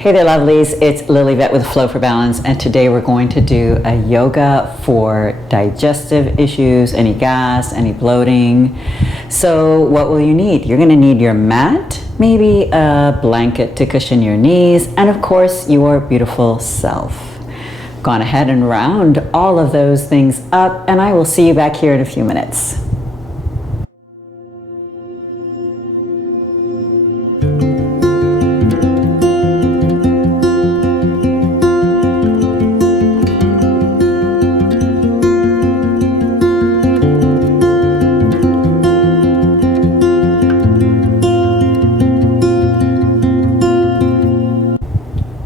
Hey there, lovelies. It's Lillyvette with Flow for Balance, and today we're going to do a yoga for digestive issues, any gas, any bloating. So what will you need? You're going to need your mat, maybe a blanket to cushion your knees, and of course your beautiful self. Gone ahead and round all of those things up, and I will see you back here in a few minutes.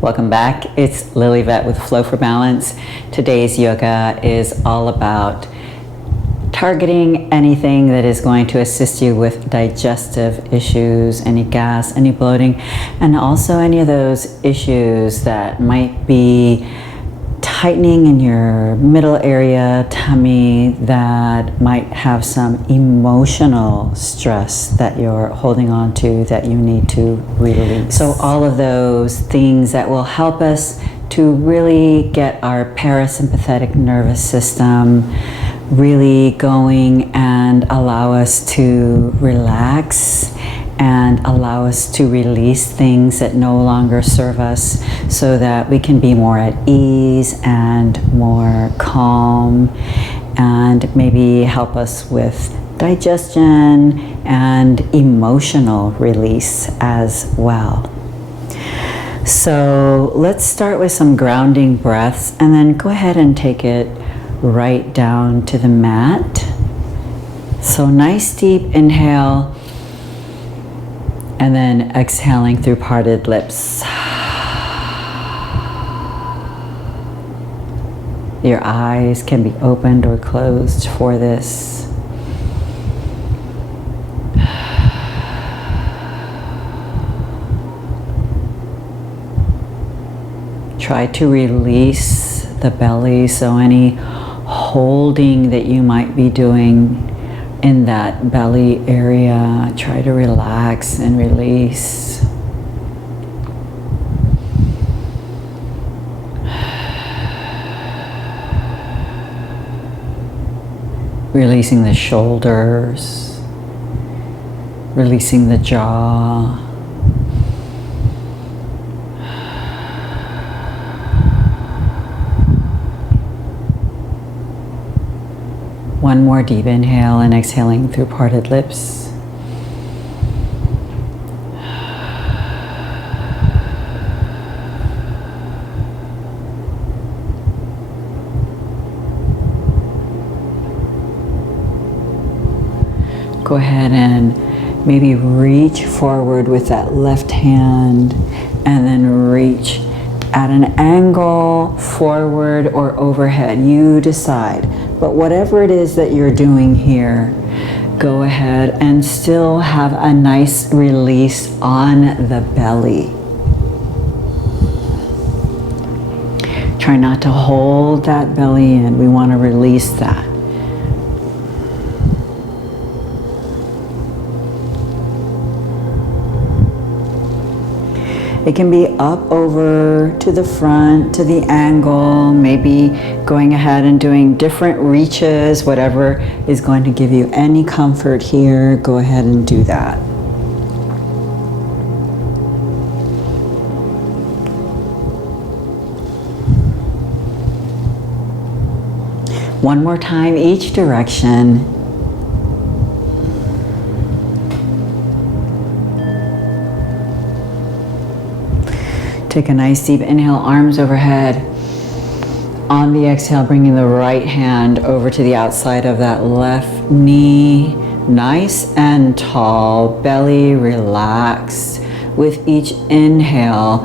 Welcome back. It's Lillyvette with Flow for Balance. Today's yoga is all about targeting anything that is going to assist you with digestive issues, any gas, any bloating, and also any of those issues that might be tightening in your middle area, tummy, that might have some emotional stress that you're holding on to that you need to release. So all of those things that will help us to really get our parasympathetic nervous system really going and allow us to relax and allow us to release things that no longer serve us so that we can be more at ease and more calm, and maybe help us with digestion and emotional release as well. So let's start with some grounding breaths and then go ahead and take it right down to the mat. So nice deep inhale, and then exhaling through parted lips. Your eyes can be opened or closed for this. Try to release the belly, so any holding that you might be doing in that belly area, try to relax and release. Releasing the shoulders, releasing the jaw. One more deep inhale and exhaling through parted lips. Go ahead and maybe reach forward with that left hand and then reach at an angle forward or overhead. You decide. But whatever it is that you're doing here, go ahead and still have a nice release on the belly. Try not to hold that belly in. We want to release that. It can be up over to the front, to the angle, maybe going ahead and doing different reaches, whatever is going to give you any comfort here, go ahead and do that. One more time, each direction. Take a nice deep inhale, arms overhead. On the exhale, bringing the right hand over to the outside of that left knee. Nice and tall, belly relaxed. With each inhale,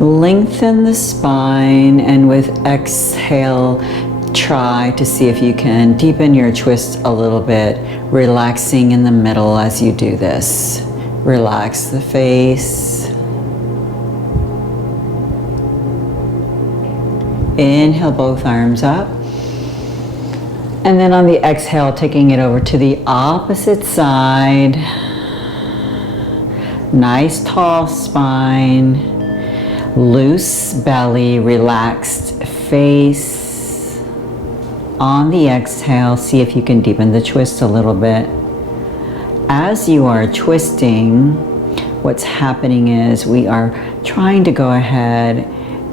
lengthen the spine, and with exhale, try to see if you can deepen your twist a little bit, relaxing in the middle as you do this. Relax the face. Inhale both arms up. And then on the exhale, taking it over to the opposite side. Nice tall spine. Loose belly, relaxed face. On the exhale, see if you can deepen the twist a little bit. As you are twisting, what's happening is we are trying to go ahead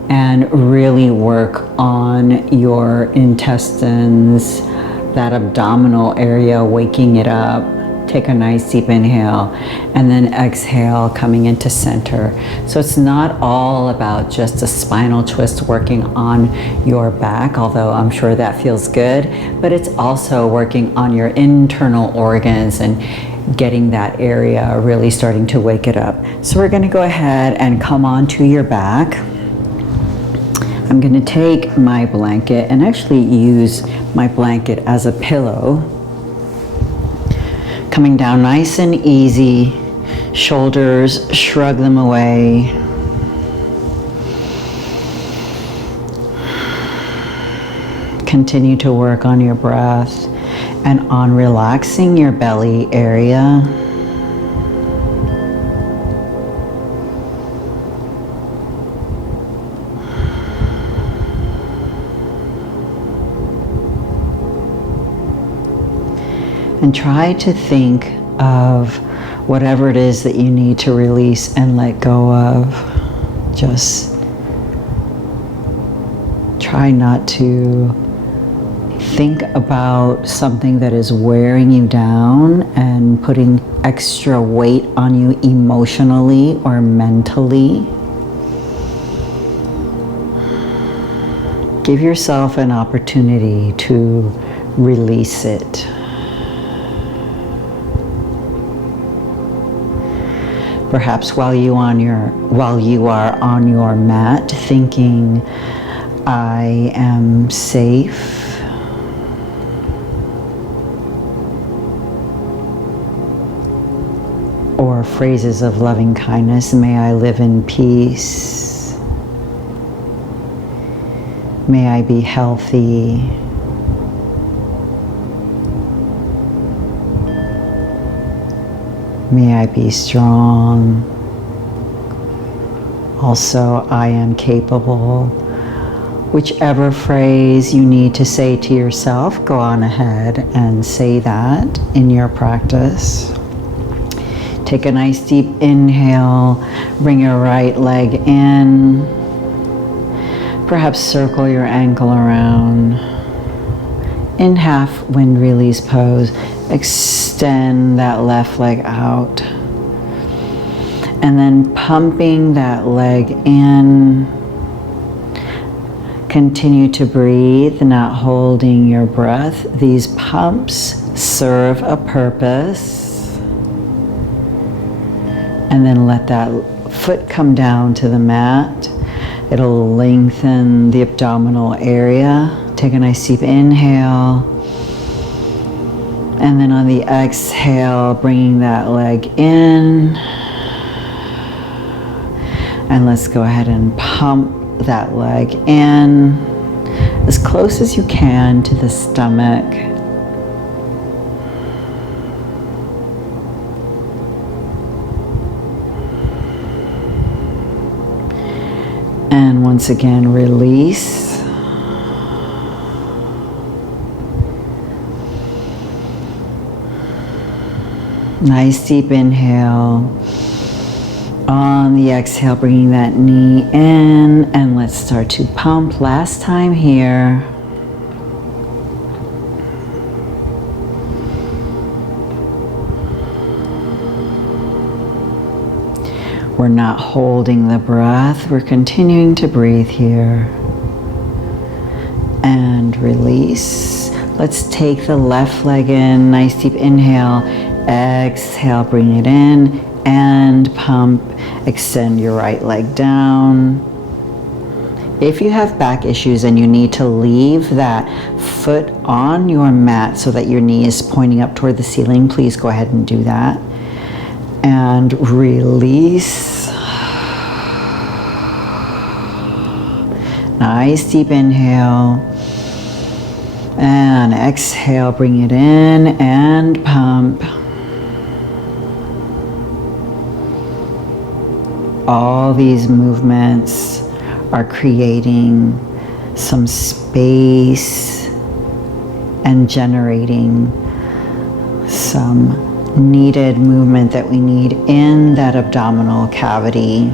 and really work on your intestines, that abdominal area, waking it up. Take a nice deep inhale and then exhale, coming into center. So it's not all about just a spinal twist working on your back, although I'm sure that feels good, but it's also working on your internal organs and getting that area really starting to wake it up. So we're going to go ahead and come onto your back. I'm going to take my blanket and actually use my blanket as a pillow. Coming down nice and easy, shoulders, shrug them away. Continue to work on your breath and on relaxing your belly area. And try to think of whatever it is that you need to release and let go of. Just try not to think about something that is wearing you down and putting extra weight on you emotionally or mentally. Give yourself an opportunity to release it. Perhaps while you are on your mat, thinking, I am safe. Or phrases of loving kindness, may I live in peace. May I be healthy. May I be strong. Also, I am capable. Whichever phrase you need to say to yourself, go on ahead and say that in your practice. Take a nice deep inhale. Bring your right leg in. Perhaps circle your ankle around. In half wind release pose. Extend that left leg out. And then pumping that leg in. Continue to breathe, not holding your breath. These pumps serve a purpose. And then let that foot come down to the mat. It'll lengthen the abdominal area. Take a nice deep inhale. And then on the exhale, bringing that leg in. And let's go ahead and pump that leg in as close as you can to the stomach. And once again, release. Nice deep inhale. On the exhale, bringing that knee in, and let's start to pump. Last time here. We're not holding the breath. We're continuing to breathe here. And release. Let's take the left leg in. Nice deep inhale. Exhale, bring it in and pump. Extend your right leg down. If you have back issues and you need to leave that foot on your mat so that your knee is pointing up toward the ceiling, please go ahead and do that. And release. Nice deep inhale. And exhale, bring it in and pump. all these movements are creating some space and generating some needed movement that we need in that abdominal cavity.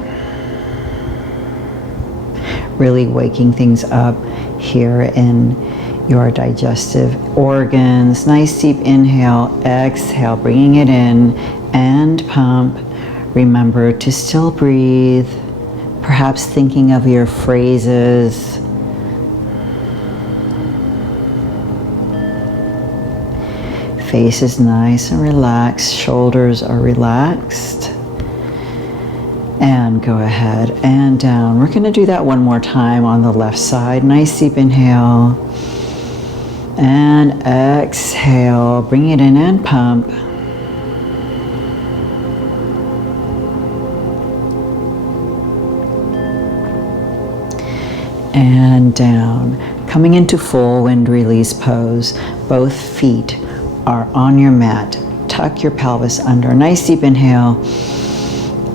Really waking things up here in your digestive organs. Nice deep inhale, exhale, bringing it in and pump. Remember to still breathe, perhaps thinking of your phrases. Face is nice and relaxed, shoulders are relaxed. And go ahead and down. We're going to do that one more time on the left side. Nice deep inhale. And exhale. Bring it in and pump. And down. Coming into full wind release pose. Both feet are on your mat. Tuck your pelvis under. Nice deep inhale.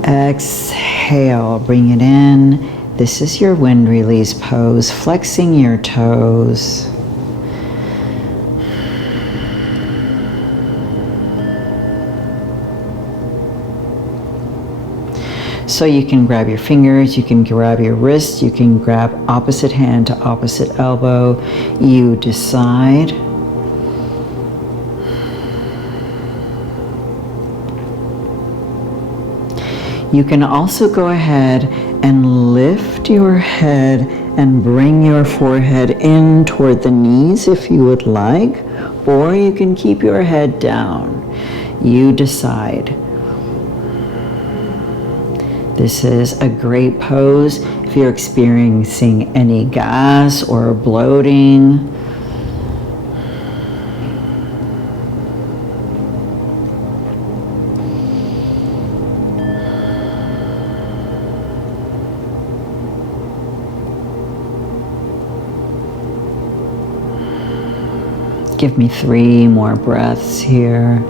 Exhale, bring it in. This is your wind release pose, flexing your toes. So you can grab your fingers, you can grab your wrist, you can grab opposite hand to opposite elbow. You decide. You can also go ahead and lift your head and bring your forehead in toward the knees if you would like, or you can keep your head down. You decide. This is a great pose if you're experiencing any gas or bloating. Give me 3 more breaths here.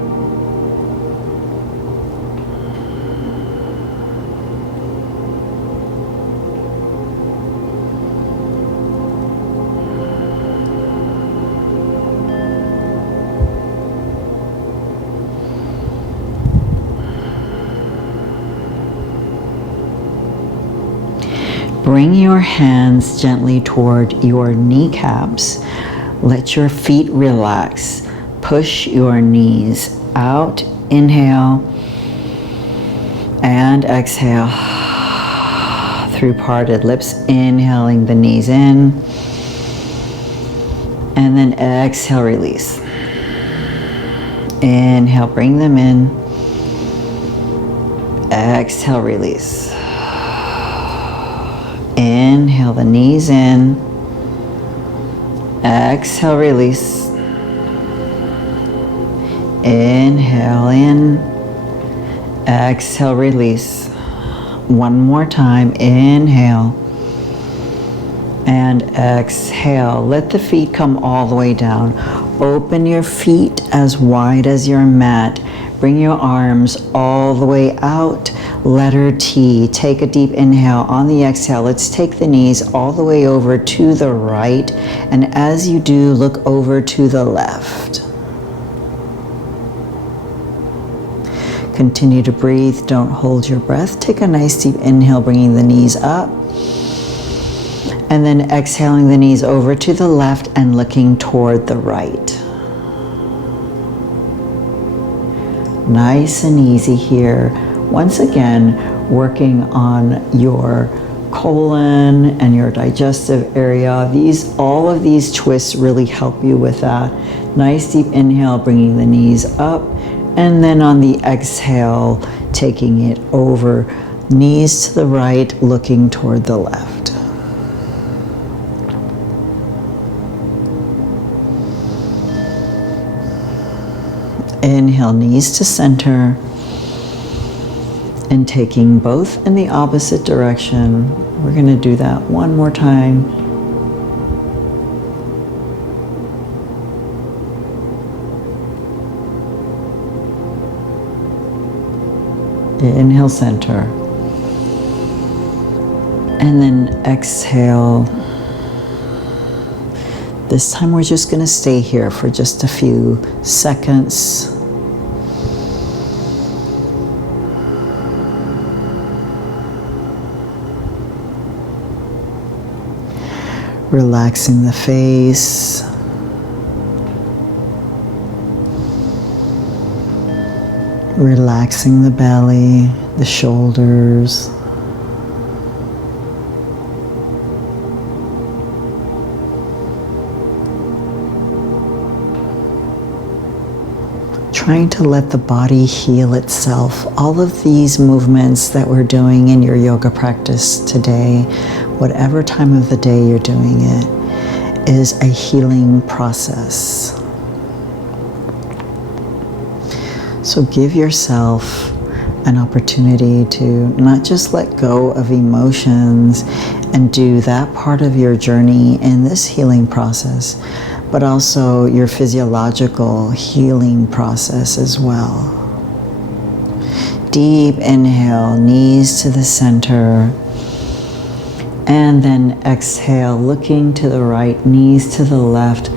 Bring your hands gently toward your kneecaps. Let your feet relax. Push your knees out. Inhale and exhale through parted lips. Inhaling the knees in. And then exhale, release. Inhale, bring them in. Exhale, release. Inhale the knees in. Exhale, release. Inhale in. Exhale, release. One more time. Inhale. And exhale. Let the feet come all the way down. Open your feet as wide as your mat. Bring your arms all the way out. Letter T. Take a deep inhale. On the exhale, let's take the knees all the way over to the right. And as you do, look over to the left. Continue to breathe. Don't hold your breath. Take a nice deep inhale, bringing the knees up. And then exhaling the knees over to the left and looking toward the right. Nice and easy here. Once again, working on your colon and your digestive area. All of these twists really help you with that. Nice deep inhale, bringing the knees up. And then on the exhale, taking it over. Knees to the right, looking toward the left. Inhale, knees to center. And taking both in the opposite direction. We're going to do that one more time. Inhale, center. And then exhale. This time we're just going to stay here for just a few seconds. Relaxing the face. Relaxing the belly, the shoulders. Trying to let the body heal itself. All of these movements that we're doing in your yoga practice today, whatever time of the day you're doing it, is a healing process. So give yourself an opportunity to not just let go of emotions and do that part of your journey in this healing process, but also your physiological healing process as well. Deep inhale, knees to the center, and then exhale, looking to the right, knees to the left.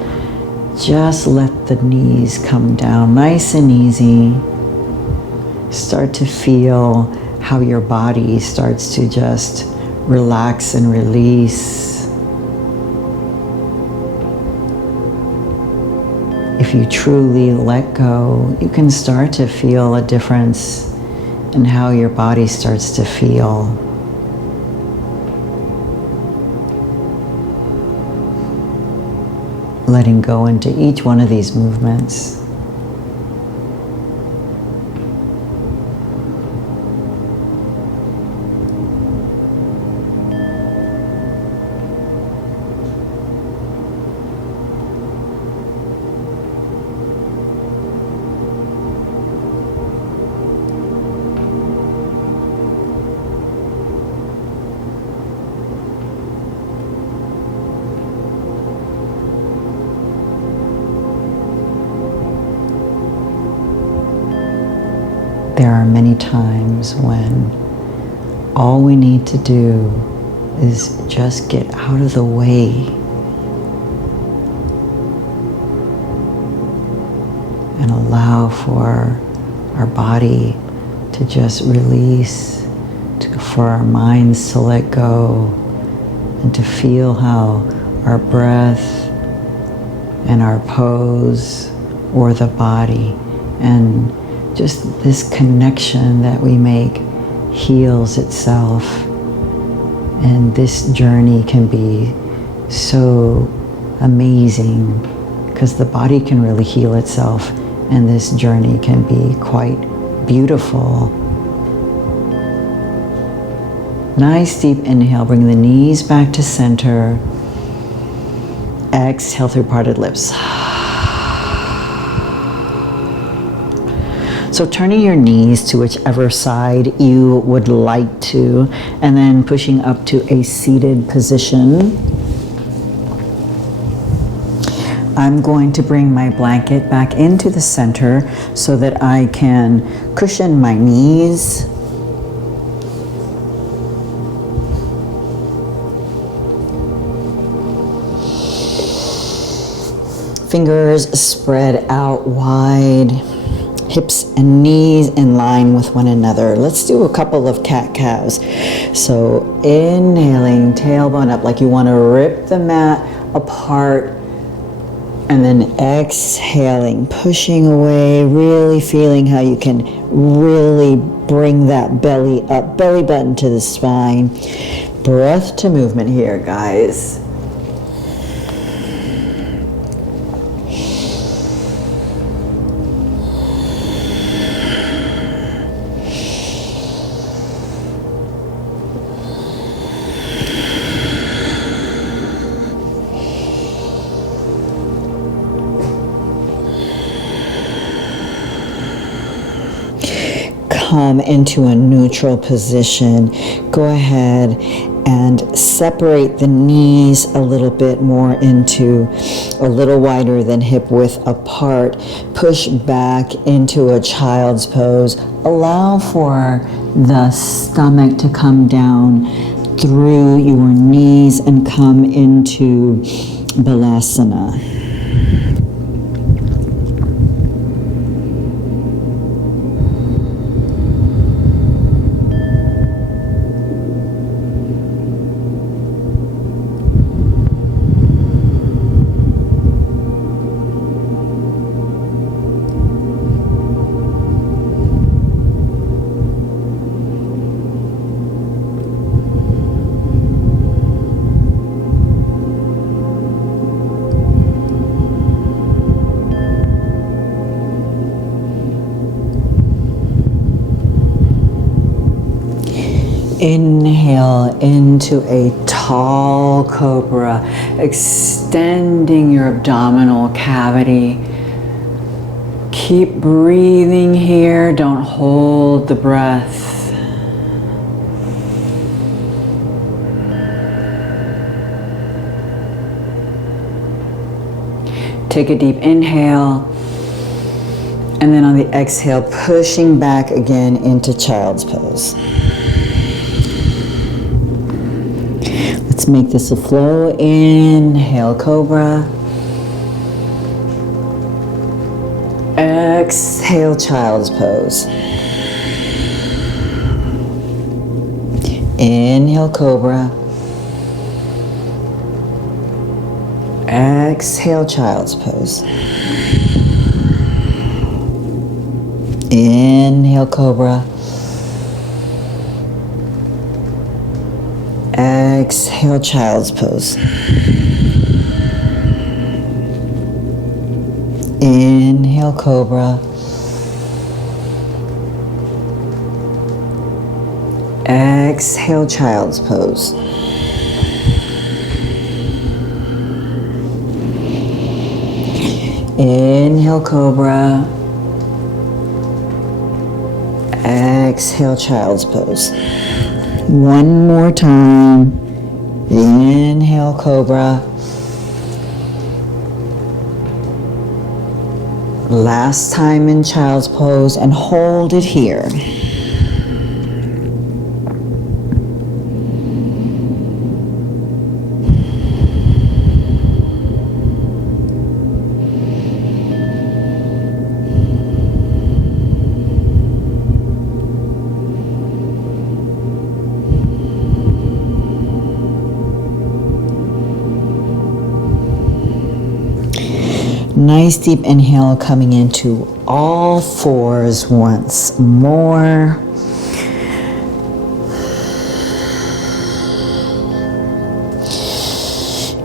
Just let the knees come down nice and easy. Start to feel how your body starts to just relax and release. If you truly let go, you can start to feel a difference in how your body starts to feel. Letting go into each one of these movements. There are many times when all we need to do is just get out of the way and allow for our body to just release, for our minds to let go, and to feel how our breath and our pose or the body and just this connection that we make heals itself. And this journey can be so amazing because the body can really heal itself, and this journey can be quite beautiful. Nice deep inhale, bring the knees back to center. Exhale through parted lips. So turning your knees to whichever side you would like to, and then pushing up to a seated position. I'm going to bring my blanket back into the center so that I can cushion my knees. Fingers spread out wide. Hips and knees in line with one another. Let's do a couple of cat-cows. So inhaling, tailbone up like you want to rip the mat apart, and then exhaling, pushing away, really feeling how you can really bring that belly up, belly button to the spine. Breath to movement here, guys. Come into a neutral position. Go ahead and separate the knees a little bit more into a little wider than hip width apart. Push back into a child's pose. Allow for the stomach to come down through your knees and come into Balasana. Inhale into a tall cobra, extending your abdominal cavity. Keep breathing here, don't hold the breath. Take a deep inhale, and then on the exhale, pushing back again into child's pose. Let's make this a flow. Inhale, cobra. Exhale, child's pose. Inhale, cobra. Exhale, child's pose. Inhale, cobra. Exhale, child's pose. Inhale, cobra. Exhale, child's pose. Inhale, cobra. Exhale, child's pose. One more time. Inhale, cobra. Last time in child's pose, and hold it here. Nice deep inhale, coming into all fours once more.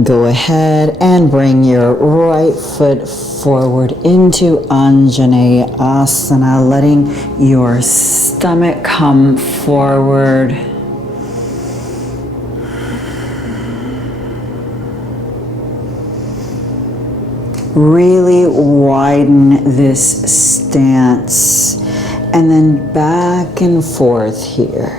Go ahead and bring your right foot forward into Anjaneyasana, Asana, letting your stomach come forward. Really widen this stance, and then back and forth here.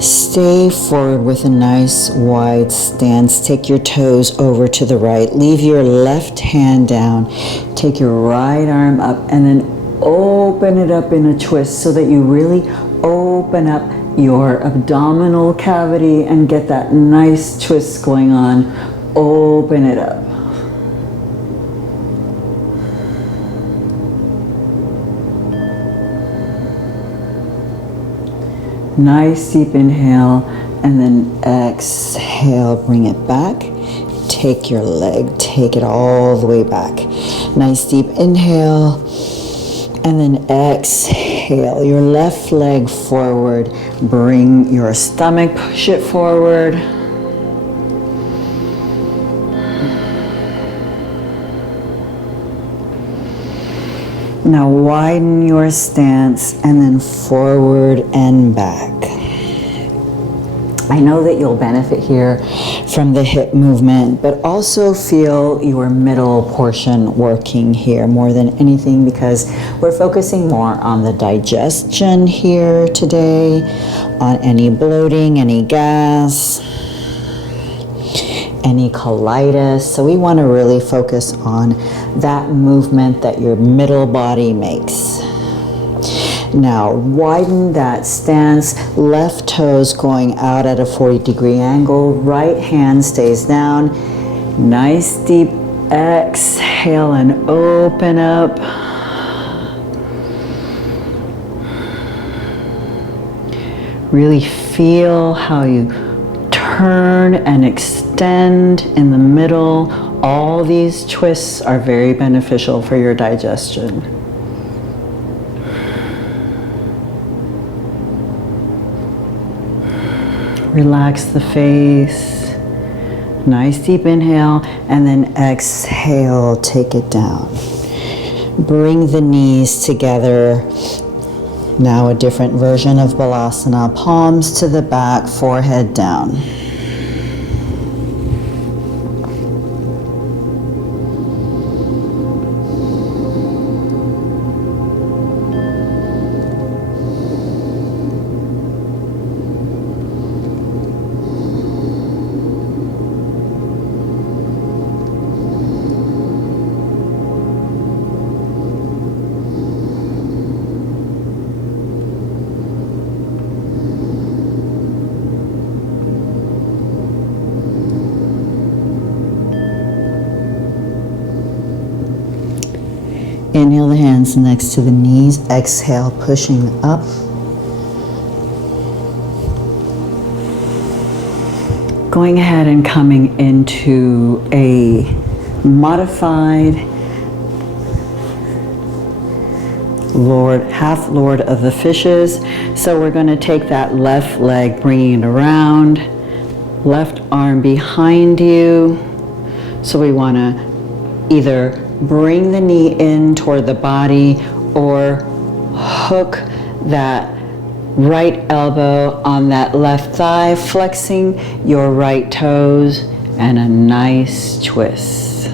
Stay forward with a nice wide stance. Take your toes over to the right. Leave your left hand down. Take your right arm up and then open it up in a twist so that you really open up your abdominal cavity and get that nice twist going on. Open it up. Nice deep inhale, and then exhale, bring it back. Take your leg, take it all the way back. Nice deep inhale, and then exhale. Your left leg forward, bring your stomach, push it forward. Now widen your stance and then forward and back. I know that you'll benefit here from the hip movement, but also feel your middle portion working here more than anything, because we're focusing more on the digestion here today, on any bloating, any gas, any colitis. So we want to really focus on that movement that your middle body makes. Now widen that stance, left toes going out at a 40-degree angle, right hand stays down. Nice deep exhale and open up. Really feel how you turn and extend in the middle. All these twists are very beneficial for your digestion. Relax the face. Nice deep inhale, and then exhale, take it down. Bring the knees together. Now a different version of Balasana. Palms to the back, forehead down. Inhale the hands next to the knees. Exhale, pushing up. Going ahead and coming into a modified half Lord of the Fishes. So we're going to take that left leg, bringing it around, left arm behind you. So we want to either bring the knee in toward the body or hook that right elbow on that left thigh, flexing your right toes, and a nice twist.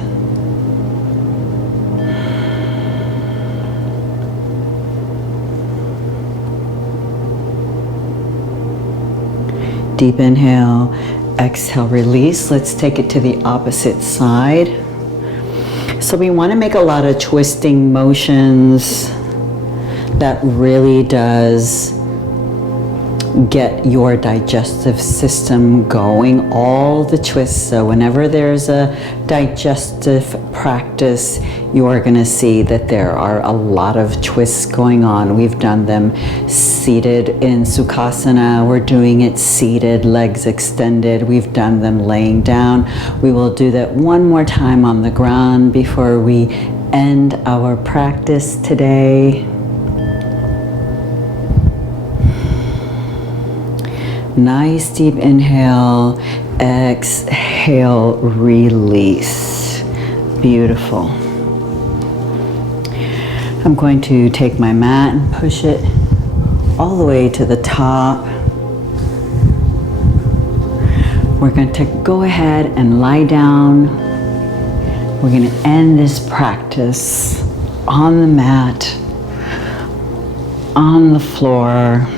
Deep inhale, exhale, release. Let's take it to the opposite side. So we want to make a lot of twisting motions. That really does get your digestive system going, all the twists. So whenever there's a digestive practice, you're going to see that there are a lot of twists going on. We've done them seated in Sukhasana. We're doing it seated, legs extended. We've done them laying down. We will do that one more time on the ground before we end our practice today. Nice deep inhale, exhale, release. Beautiful. I'm going to take my mat and push it all the way to the top. We're going to go ahead and lie down. We're going to end this practice on the mat, on the floor.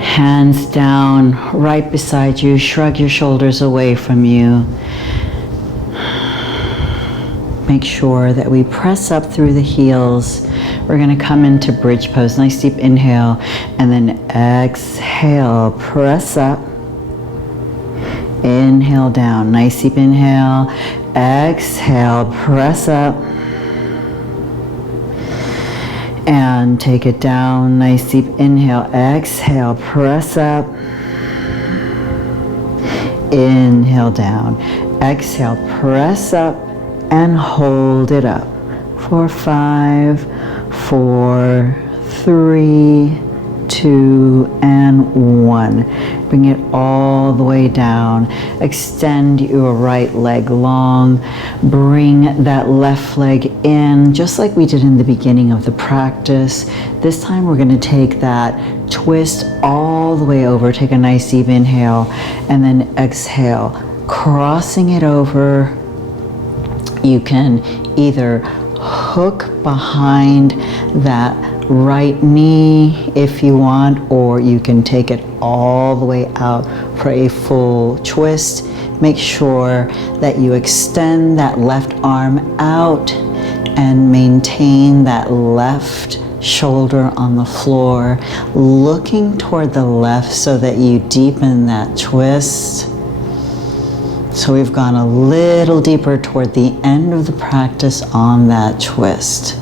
Hands down, right beside you. Shrug your shoulders away from you. Make sure that we press up through the heels. We're going to come into bridge pose. Nice deep inhale, and then exhale, press up. Inhale down. Nice deep inhale. Exhale, press up. And take it down. Nice deep inhale. Exhale, press up. Inhale down. Exhale, press up and hold it up for 5, 4, 3, 2, 2, and 1. Bring it all the way down. Extend your right leg long. Bring that left leg in, just like we did in the beginning of the practice. This time we're going to take that twist all the way over. Take a nice deep inhale, and then exhale, crossing it over. You can either hook behind that right knee if you want, or you can take it all the way out for a full twist. Make sure that you extend that left arm out and maintain that left shoulder on the floor, looking toward the left so that you deepen that twist. So we've gone a little deeper toward the end of the practice on that twist,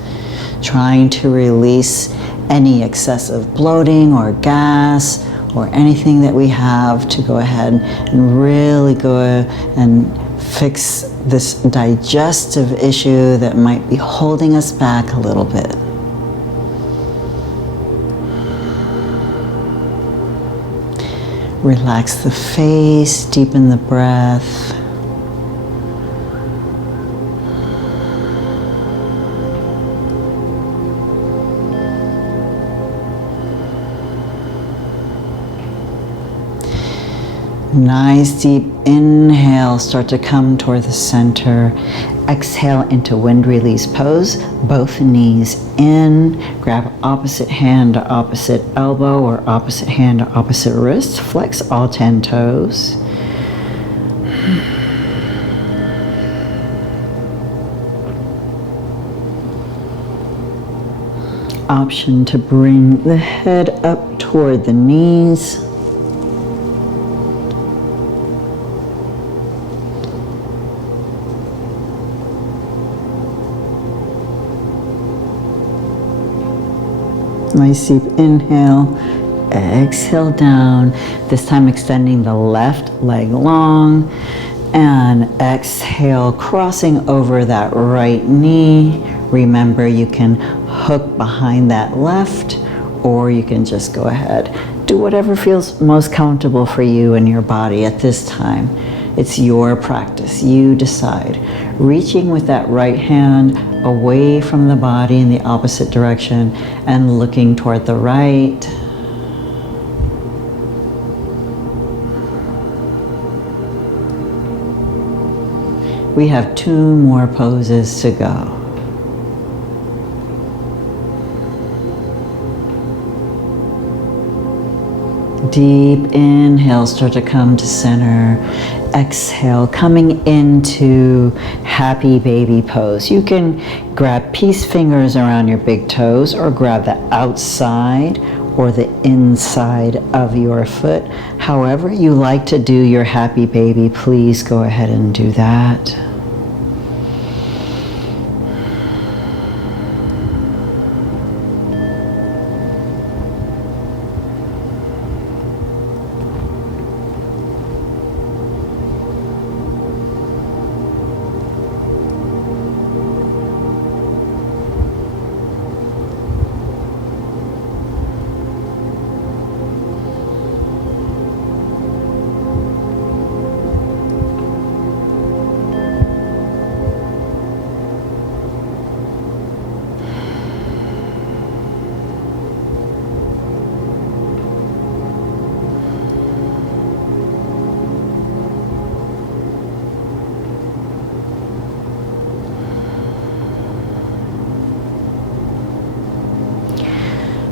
trying to release any excessive bloating or gas or anything that we have, to go ahead and really go and fix this digestive issue that might be holding us back a little bit. Relax the face, deepen the breath. Nice deep inhale, start to come toward the center. Exhale into wind release pose, both knees in. Grab opposite hand to opposite elbow or opposite hand to opposite wrist. Flex all 10 toes. Option to bring the head up toward the knees. Nice deep inhale, exhale down, this time extending the left leg long, and exhale, crossing over that right knee. Remember, you can hook behind that left, or you can just go ahead. Do whatever feels most comfortable for you and your body at this time. It's your practice, you decide. Reaching with that right hand away from the body in the opposite direction and looking toward the right. We have 2 more poses to go. Deep inhale, start to come to center. Exhale, coming into happy baby pose. You can grab peace fingers around your big toes, or grab the outside or the inside of your foot. However you like to do your happy baby, please go ahead and do that.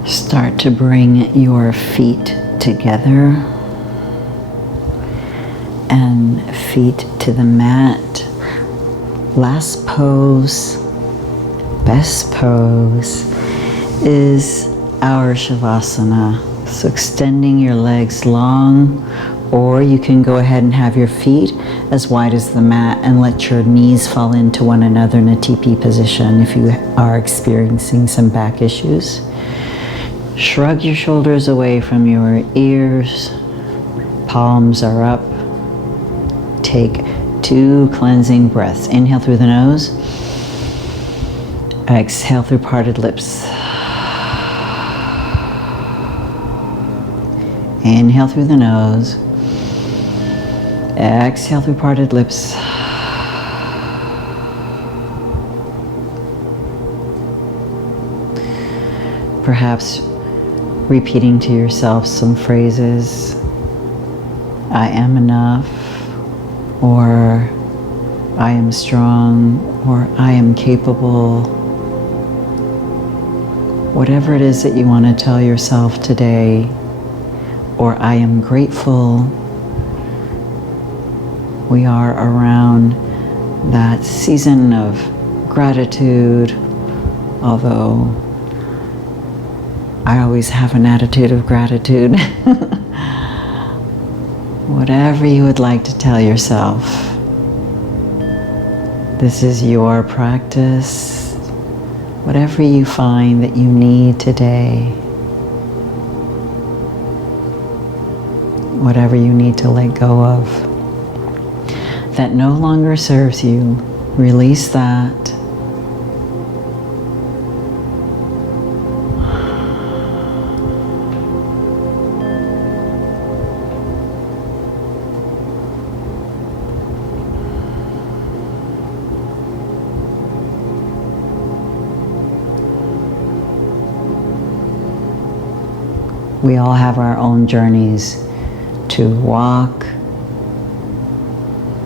Start to bring your feet together and feet to the mat. Last pose, best pose, is our Shavasana. So extending your legs long, or you can go ahead and have your feet as wide as the mat and let your knees fall into one another in a teepee position if you are experiencing some back issues. Shrug your shoulders away from your ears. Palms are up. Take 2 cleansing breaths. Inhale through the nose. Exhale through parted lips. Inhale through the nose. Exhale through parted lips. Perhaps repeating to yourself some phrases. I am enough, or I am strong, or I am capable. Whatever it is that you want to tell yourself today, or I am grateful. We are around that season of gratitude, although I always have an attitude of gratitude. Whatever you would like to tell yourself, this is your practice. Whatever you find that you need today, whatever you need to let go of that no longer serves you, release that. We all have our own journeys to walk,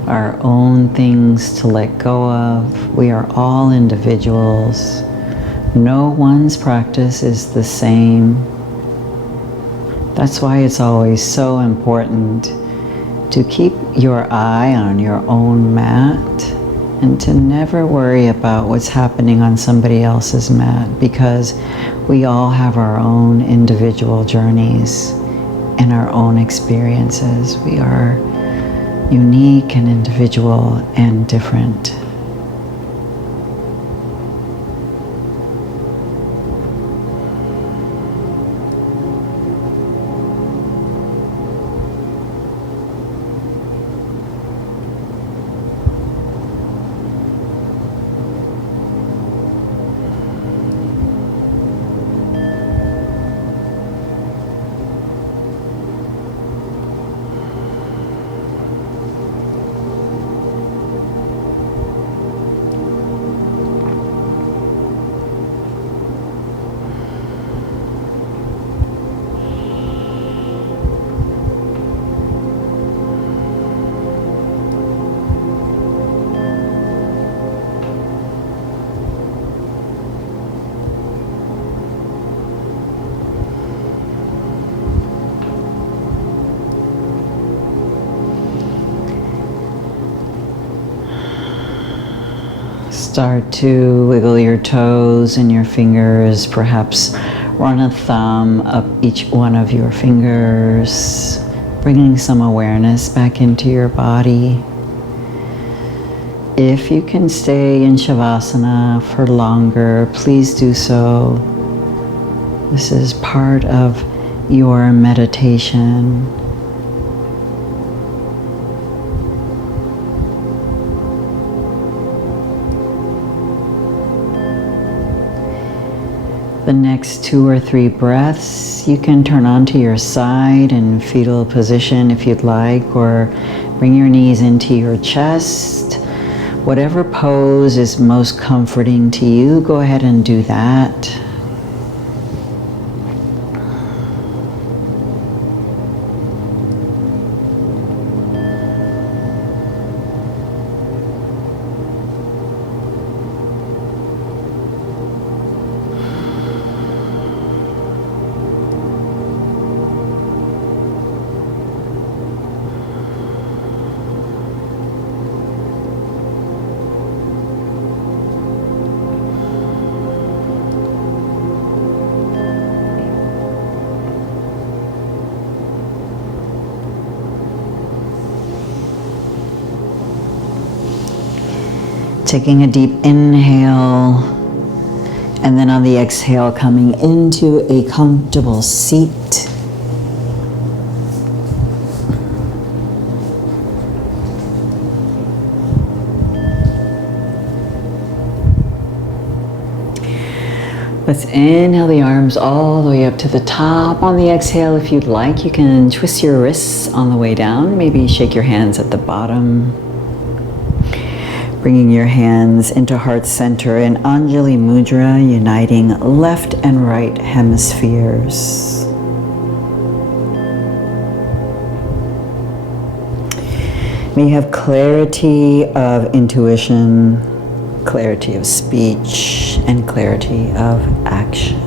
our own things to let go of. We are all individuals. No one's practice is the same. That's why it's always so important to keep your eye on your own mat and to never worry about what's happening on somebody else's mat, because we all have our own individual journeys and our own experiences. We are unique and individual and different. Start to wiggle your toes and your fingers, perhaps run a thumb up each one of your fingers, bringing some awareness back into your body. If you can stay in Shavasana for longer, please do so. This is part of your meditation. The next 2 or 3 breaths, you can turn onto your side in fetal position if you'd like, or bring your knees into your chest. Whatever pose is most comforting to you, go ahead and do that. Taking a deep inhale, and then on the exhale, coming into a comfortable seat. Let's inhale the arms all the way up to the top. On the exhale, if you'd like, you can twist your wrists on the way down. Maybe shake your hands at the bottom. Bringing your hands into heart center in Anjali Mudra, uniting left and right hemispheres. May you have clarity of intuition, clarity of speech, and clarity of action.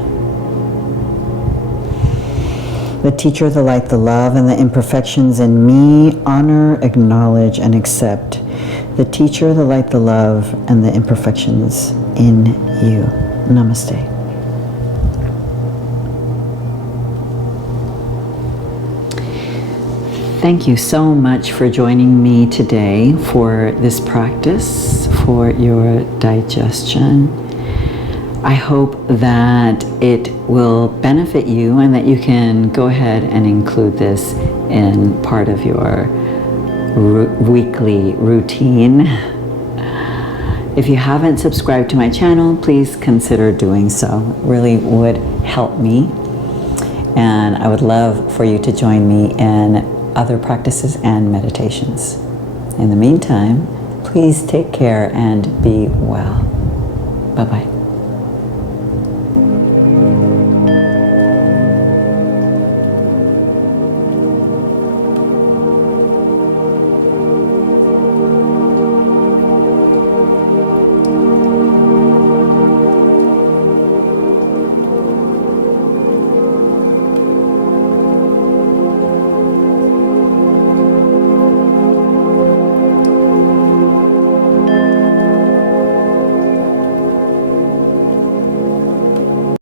The teacher, the light, the love, and the imperfections in me honor, acknowledge, and accept. The teacher, the light, the love, and the imperfections in you. Namaste. Thank you so much for joining me today for this practice for your digestion. I hope that it will benefit you and that you can go ahead and include this in part of your weekly routine. If you haven't subscribed to my channel, please consider doing so. It really would help me. And I would love for you to join me in other practices and meditations. In the meantime, please take care and be well. Bye-bye.